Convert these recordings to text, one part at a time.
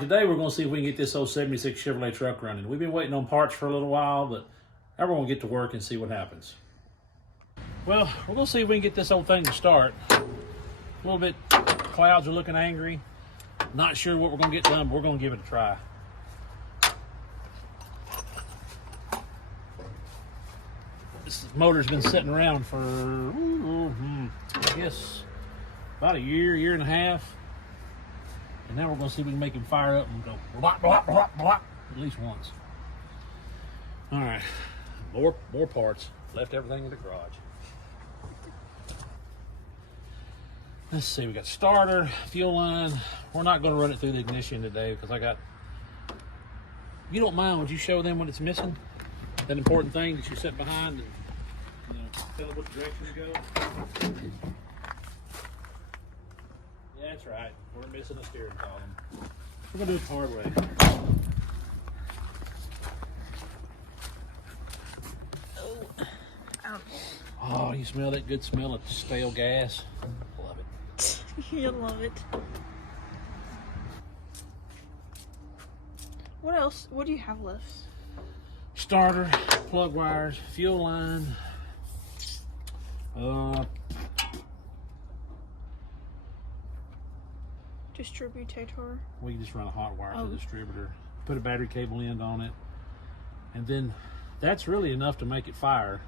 Today we're going to see if we can get this old 76 Chevrolet truck running. We've been waiting on parts for a little while, but now we're going to get to work and see what happens. Well, we're going to see if we can get this old thing to start. A little bit, clouds are looking angry. Not sure what we're going to get done, but we're going to give it a try. This motor's been sitting around for, I guess, about a year and a half. And now we're going to see if we can make him fire up and go blop, blop, blop, blop, at least once. All right, more parts. Left everything in the garage. Let's see, we got starter, fuel line. We're not going to run it through the ignition today because you don't mind, would you show them what it's missing? That important thing that you sit behind and tell them what direction to go? Yeah, that's right. We're missing a steering column. We're going to do it the hard way. Oh, you smell that good smell of stale gas? Love it. You love it. What else? What do you have left? Starter, plug wires, fuel line. Distributor. We can just run a hot wire to the distributor. Put a battery cable end on it. And then that's really enough to make it fire.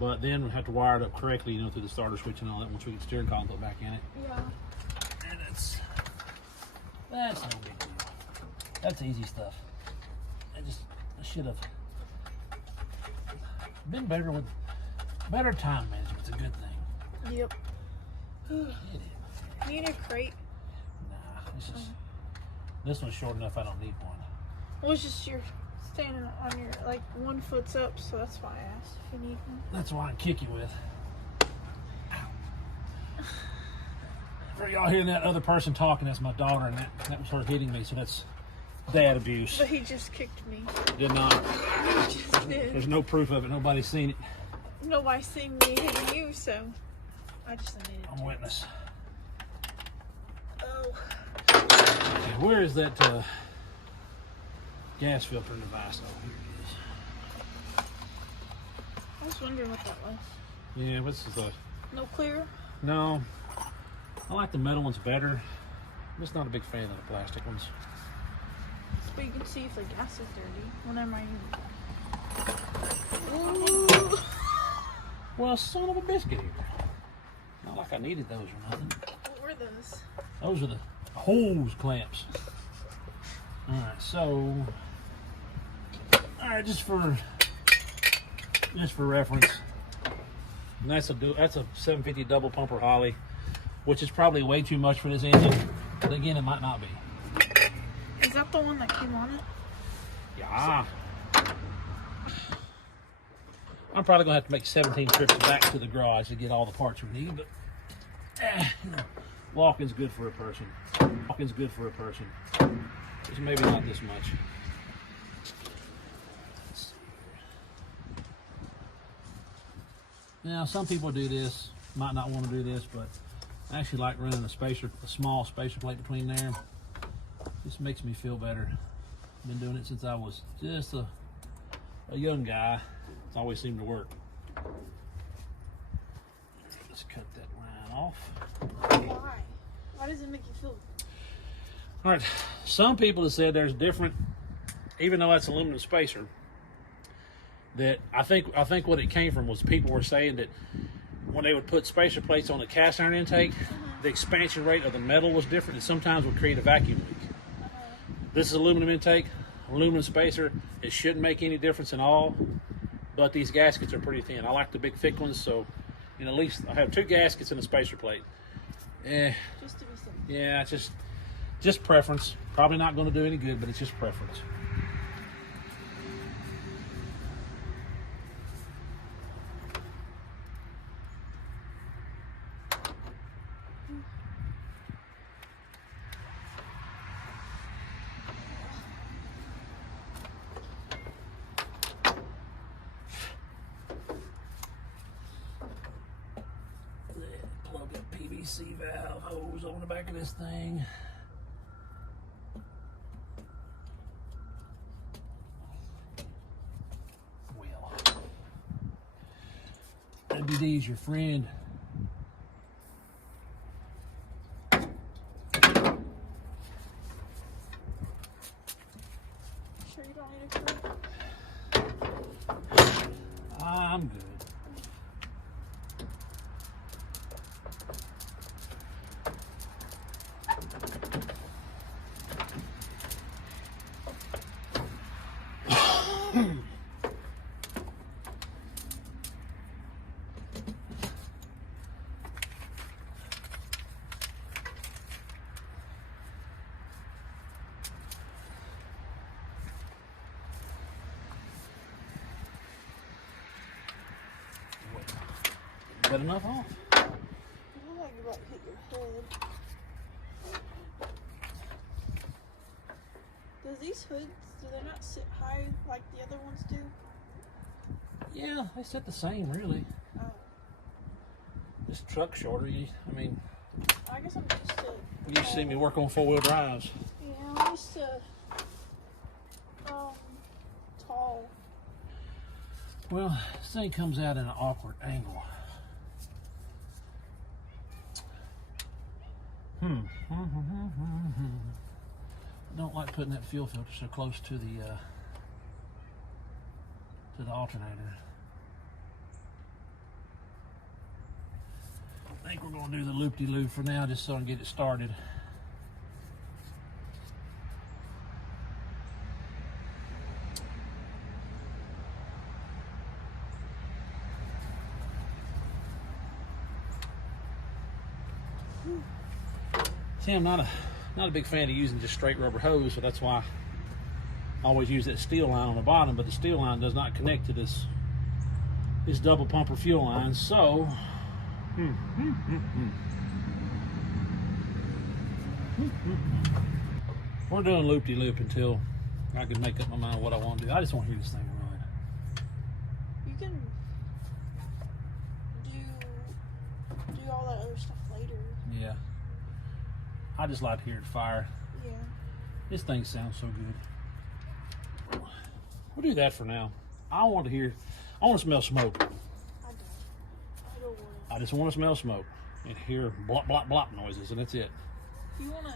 But then we have to wire it up correctly, through the starter switch and all that once we get the steering column put back in it. Yeah. And that's no big deal. That's easy stuff. I should have been better with better time management. It's a good thing. Yep. It Need a crate? Nah, this one's short enough I don't need one. Well, it's just you're standing on your, 1 foot's up, so that's why I asked if you need one. That's what I kick you with. For y'all hearing that other person talking, that's my daughter, and that was her hitting me, so that's dad abuse. But he just kicked me. Did not. He just did. There's no proof of it. Nobody's seen it. Nobody's seen me hitting you, so I just needed I'm a witness. Oh. Okay, where is that gas filtering device? Oh, here it is. I was wondering what that was. Yeah, what's the? No clear? No. I like the metal ones better. I'm just not a big fan of the plastic ones. But you can see if the gas is dirty whenever I use it. Ooh. Well, son of a biscuit here. Not like I needed those or nothing. What were those? Those are the hose clamps. Alright, so just for reference. And that's a 750 double pumper Holly, which is probably way too much for this engine, but again, it might not be. Is that the one that came on it? Yeah. I'm probably gonna have to make 17 trips back to the garage to get all the parts we need, but walking's good for a person. Walking's good for a person. Just maybe not this much. Now, some people do this, might not want to do this, but I actually like running a small spacer plate between there. This makes me feel better. I've been doing it since I was just a young guy. It's always seemed to work. Let's cut that line off. Why? Why does it make you feel? All right, some people have said there's different, even though that's aluminum spacer, that I think what it came from was people were saying that when they would put spacer plates on the cast iron intake, the expansion rate of the metal was different and sometimes would create a vacuum leak. This is aluminum intake, aluminum spacer. It shouldn't make any difference at all, but these gaskets are pretty thin. I like the big thick ones, so at least I have 2 gaskets in a spacer plate. Just to be safe. Yeah, it's just preference. Probably not going to do any good, but it's just preference. PVC valve hose on the back of this thing. WD is your friend. Sure you don't need a crew? I'm good. Got enough off? You look like you're about to hit your head. Does these hoods, do they not sit high like the other ones do? Yeah, they sit the same, really. Oh. This truck shorter. I mean, I guess I'm used to. you see me work on four-wheel drives. Yeah, I'm used to tall. Well, this thing comes out in an awkward angle. I don't like putting that fuel filter so close to the alternator. I think we're going to do the loop-de-loop for now, just so I can get it started. See, I'm not a big fan of using just straight rubber hose, so that's why I always use that steel line on the bottom, but the steel line does not connect to this double pumper fuel line, so we're doing loop-de-loop until I can make up my mind what I want to do. I just want to hear this thing run. You can do all that other stuff later. Yeah. I just like to hear it fire. Yeah. This thing sounds so good. We'll do that for now. I want to smell smoke. I don't want it. I just want to smell smoke and hear blop, blop, blop noises, and that's it. If you want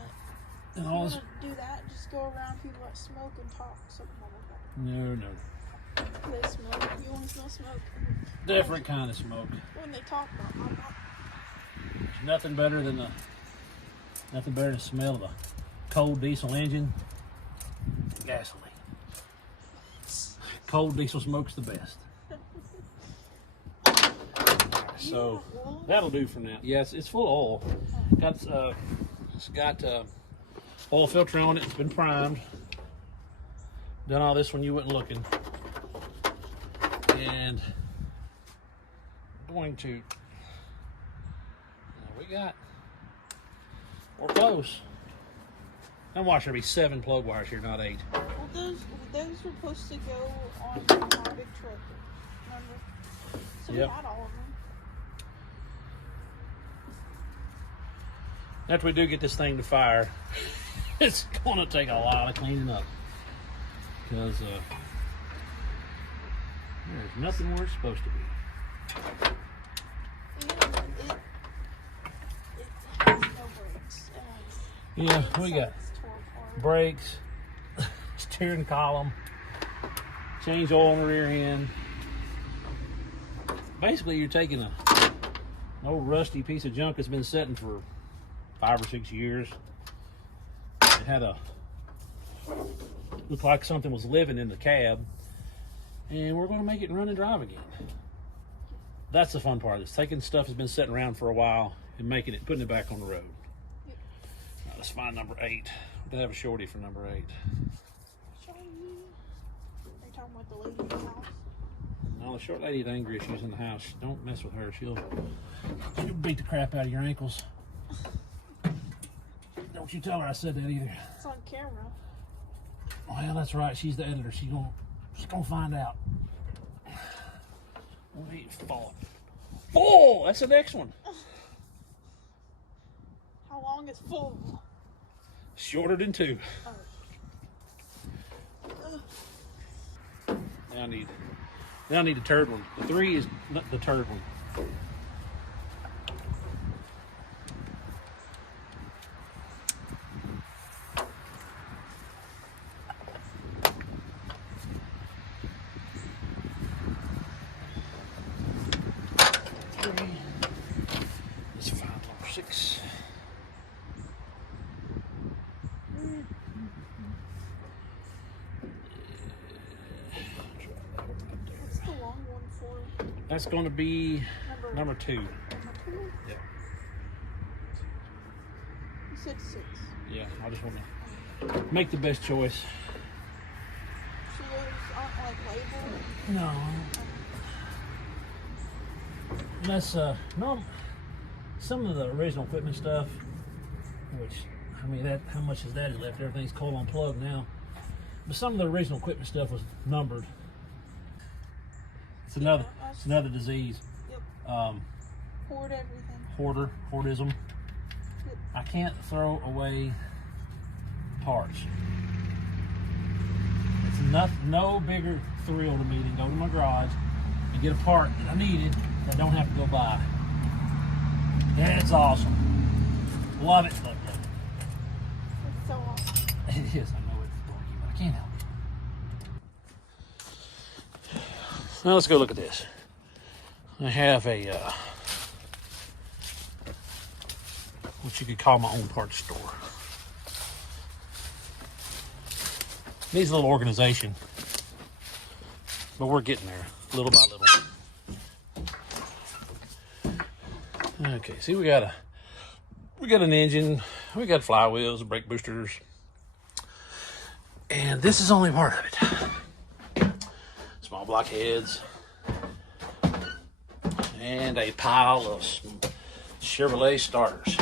And to all this, do that, just go around people that smoke and talk. Something like no. that. They smoke. You want to smell smoke? Different kind of smoke. When they talk about There's nothing better than the smell of a cold diesel engine and gasoline. Cold diesel smoke's the best. So that'll do for now. Yes, it's full of oil. It's got oil filter on it. It's been primed. Done all this when you weren't looking. And I'm going to. We're close. I'm watching there be 7 plug wires here, not 8. Well, those were supposed to go on my big truck. Remember? So Yep. we had all of them. After we do get this thing to fire, it's going to take a lot of cleaning up. Because there's nothing where it's supposed to be. It has no brakes. Yeah, we got It's torn apart. brakes, steering column, change oil on the rear end. Basically, you're taking an old rusty piece of junk that's been sitting for 5 or 6 years. It had looked like something was living in the cab, and we're going to make it run and drive again. That's the fun part of this, taking stuff that's been sitting around for a while and putting it back on the road. Yep. Now, let's find number 8. We have a shorty for number 8. Are you talking about the lady in the house? No, the short lady with anger issues in the house. Don't mess with her. She'll beat the crap out of your ankles. Don't you tell her I said that either. It's on camera. Well, that's right. She's the editor. She's gonna find out. Oh, that's the next one. How long is full? Shorter than 2. Oh. Now I need the turd one. The 3 is not the turd one. It's 5.6. What's the long one for? That's going to be number 2. Number 2? Yeah. You said 6. Yeah, I just want to make the best choice. So yours aren't like labeled? No. That's no. Some of the original equipment stuff, which I mean, that how much is that left? Everything's cold on plug now. But some of the original equipment stuff was numbered. It's another disease. Yep. Hoard everything. Hoardism. Yep. I can't throw away parts. It's no bigger thrill to me than go to my garage and get a part that I needed that I don't have to go buy. Yeah, it's awesome. Love it. Love it. It's so awesome. It is. I know it's dorky, but I can't help it. Now let's go look at this. I have a what you could call my own parts store. Needs a little organization, but we're getting there little by little. Okay, see, we got an engine, we got flywheels, brake boosters, and this is only part of it. Small block heads, and a pile of Chevrolet starters.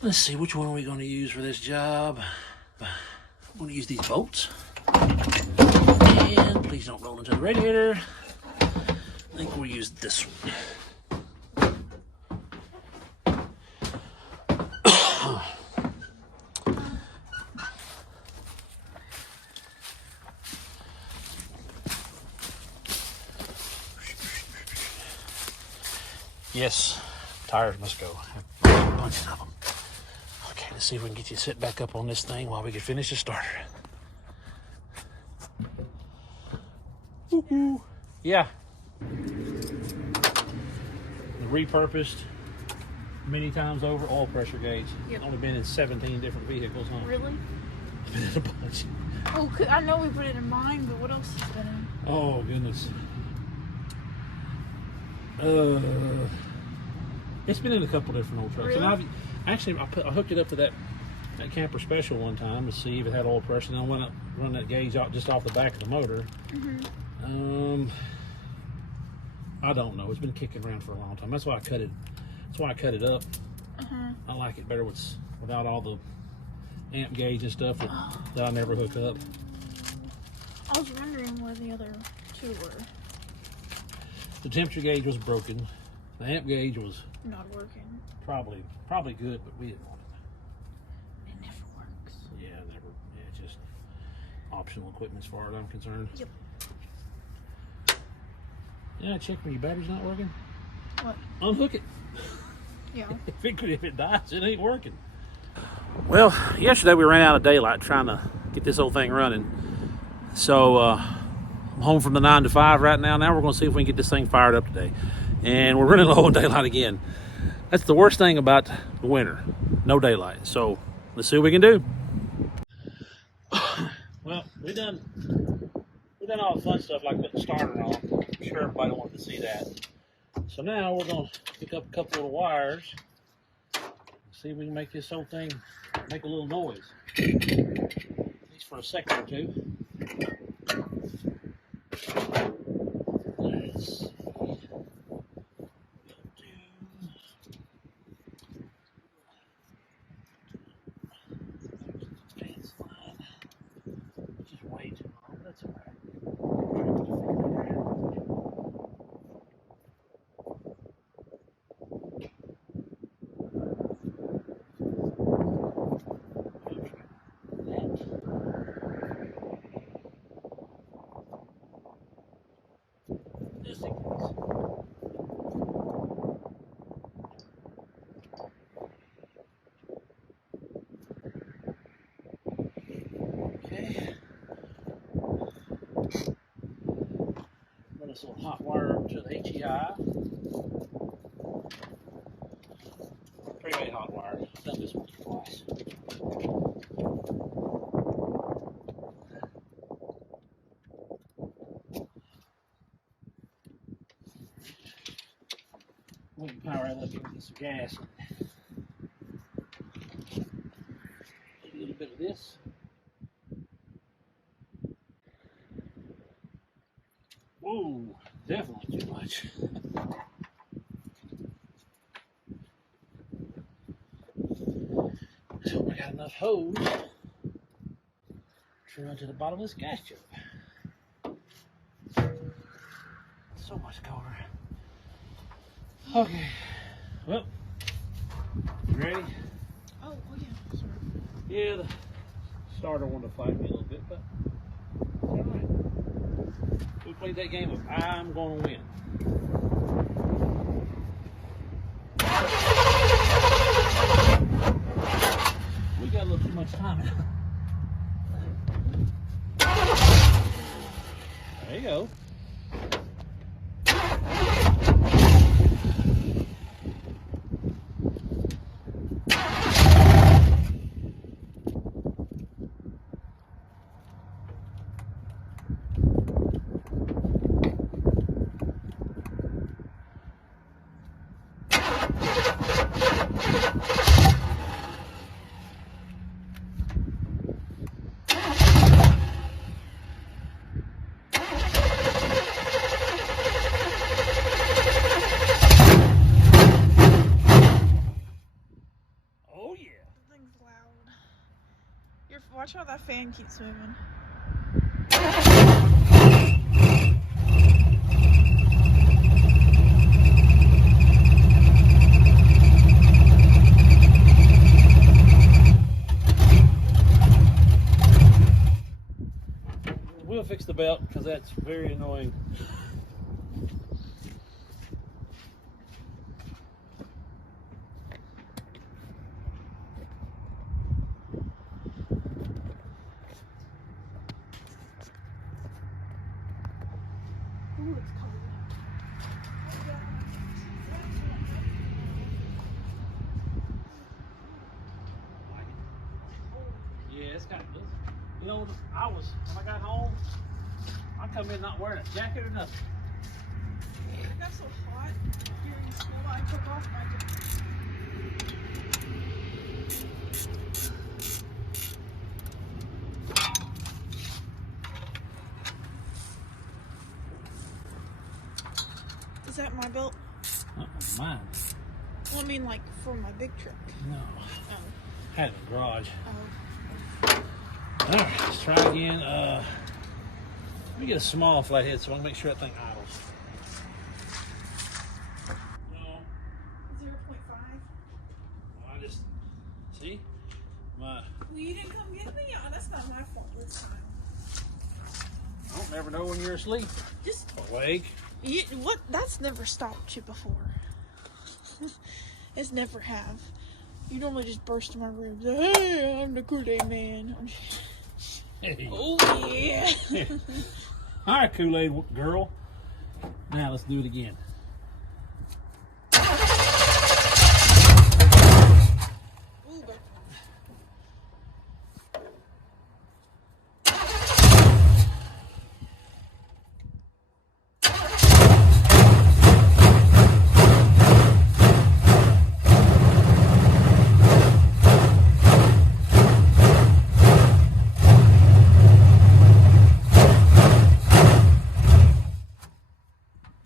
Let's see, which one are we going to use for this job? I'm going to use these bolts, and please don't roll into the radiator. I think we'll use this one. Yes, tires must go. Bunches of them. Okay, let's see if we can get you set back up on this thing while we can finish the starter. Woo-hoo. Yeah. The repurposed many times over oil pressure gauge. Yep. Only been in 17 different vehicles, huh? Really? Been in a bunch. Oh, I know we put it in mine, but what else has been in? Oh, goodness. It's been in a couple different old trucks. Really? And I hooked it up to that camper special one time to see if it had oil pressure, and I went up run that gauge out just off the back of the motor. Mm-hmm. I don't know. It's been kicking around for a long time. That's why I cut it. That's why I cut it up. I like it better without all the amp gauge and stuff that I never hook up. I was wondering where the other 2 were. The temperature gauge was broken. The amp gauge was Not working. probably good, but we didn't want it. It never works. Yeah, never. Yeah, it's just optional equipment as far as I'm concerned. Yep. Yeah, check when your battery's not working. What? Unhook it. Yeah. If it dies, it ain't working. Well, yesterday we ran out of daylight trying to get this whole thing running. So I'm home from the 9 to 5 right now. Now we're going to see if we can get this thing fired up today. And we're running low on daylight again. That's the worst thing about the winter. No daylight. So let's see what we can do. Well, we done all the fun stuff like putting the starter on. I'm sure everybody wanted to see that. So now we're going to pick up a couple of wires. See if we can make this whole thing make a little noise. At least for a second or two. Let's see. Fan's fine. Just way too long. That's all right. Just in case. hot wire to the HEI. Pre-made hot wire. I've done this once or twice. We can power that up and get some gas. A little bit of this. Whoa, definitely too much. So we got enough hose to run to the bottom of this gas jug. So much color. Okay. Well, you ready? Oh yeah. Sorry. Yeah, the starter wanted to fight me a little bit, but all right. We played that game of I'm going to win. We got a little too much time. There you go. Watch how that fan keeps moving. We'll fix the belt because that's very annoying. Ooh, it's cold. Yeah, it's kind of, you know, when I got home, I come in not wearing a jacket or nothing. It got so hot during school, I took off my jacket. Is that my belt? Mine. Well, I mean, like, for my big truck. No. Oh. Had it in the garage. Oh. Alright, let's try again. Let me get a small flathead so I can make sure that thing idles. No. 0.5? Well, I just, see? Well, you didn't come get me? Oh, that's not my fault this time. I don't never know when you're asleep. Just Awake. what? That's never stopped you before. It's never have. You normally just burst in my room. Hey, I'm the Kool-Aid man. Hey. Oh yeah. All right, Kool-Aid girl. Now let's do it again. Ooh, back.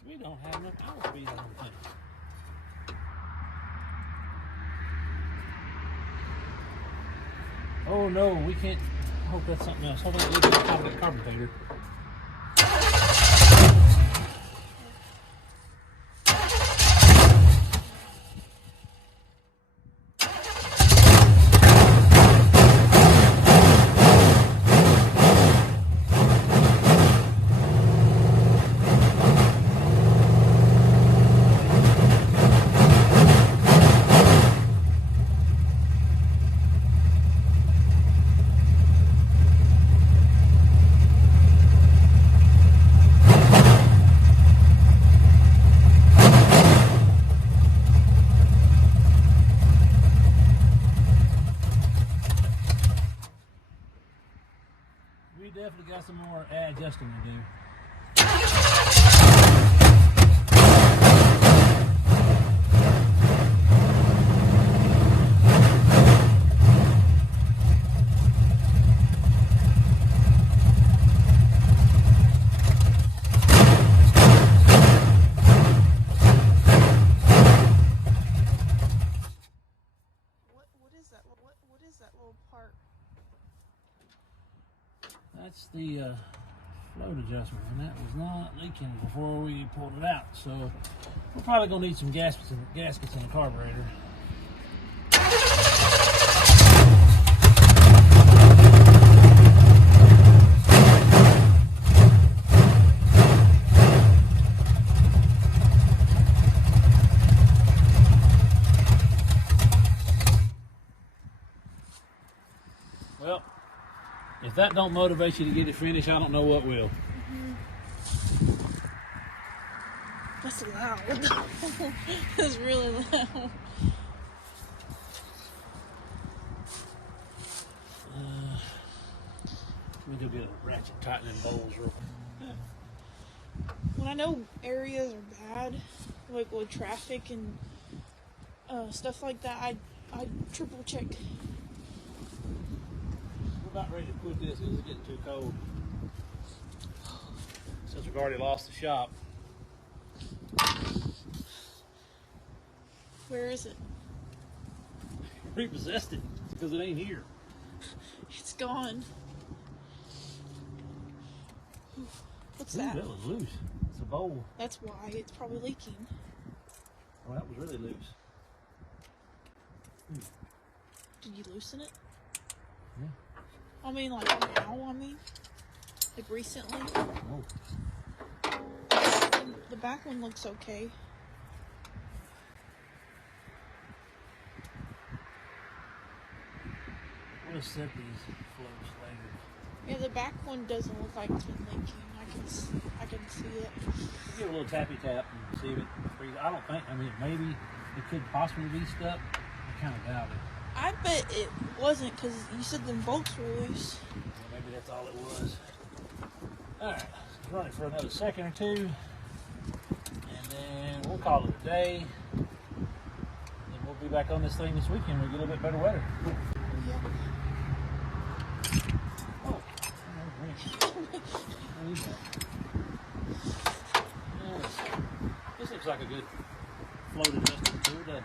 We don't have enough power to beat on the thing. Oh no, we can't. I hope that's something else. Hold on, look at the top of that carburetor. We definitely got some more adjusting to do. What is that little part? That's the float adjustment, and that was not leaking before we pulled it out. So we're probably gonna need some gaskets in the carburetor. Well, if that don't motivate you to get it finished, I don't know what will. That's loud. That's really loud. Let me go get a ratchet tightening bowls real quick. When I know areas are bad, like with traffic and stuff like that, I triple check. We're about ready to quit this because it's getting too cold. Since we've already lost the shop. Where is it? Repossessed it because it ain't here. It's gone. What's Ooh, that? that was loose. It's a bowl. That's why it's probably leaking. Oh, that was really loose. Did you loosen it? Yeah. I mean, like now, like recently. Oh. The back one looks okay. We'll set these floats later. Yeah, the back one doesn't look like it's been leaking. I can see it. Give it a little tappy tap and see if it freezes. I don't think, maybe it could possibly be stuck. I kind of doubt it. I bet it wasn't because you said them bolts were loose. Yeah, maybe that's all it was. Alright, let's run it for another second or two. And then we'll call it a day. And we'll be back on this thing this weekend when we get a little bit better weather. Yeah. Oh, what is that? Yes. This looks like a good float adjustment tool, doesn't it?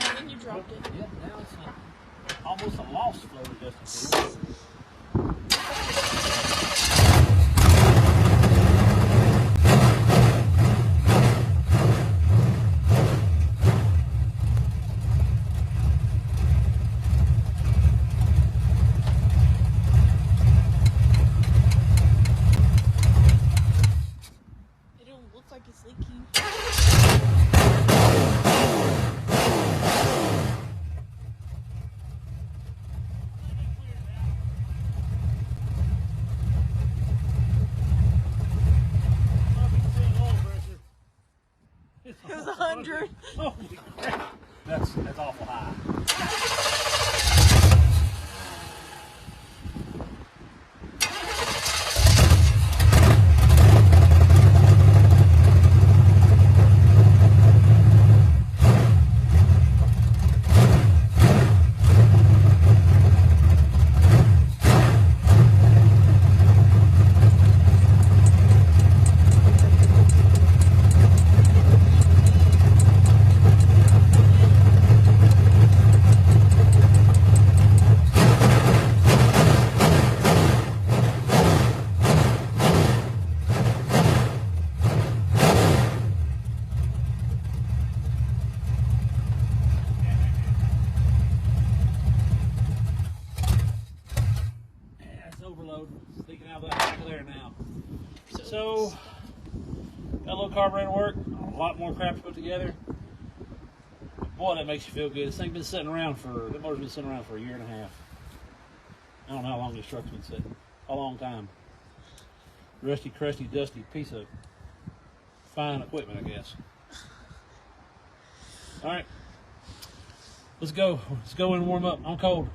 And then you dropped it. Yeah, now it's almost a lost float adjustment tool. Like it's leaking. It was 100. Oh, that's awful high. Leaking out of that back there now. So, got a little carburetor work, a lot more crap to put together. Boy, that makes you feel good. This thing's been sitting around that motor's been sitting around for a year and a half. I don't know how long this truck's been sitting. A long time. Rusty, crusty, dusty piece of fine equipment, I guess. All right. Let's go. Let's go and warm up. I'm cold.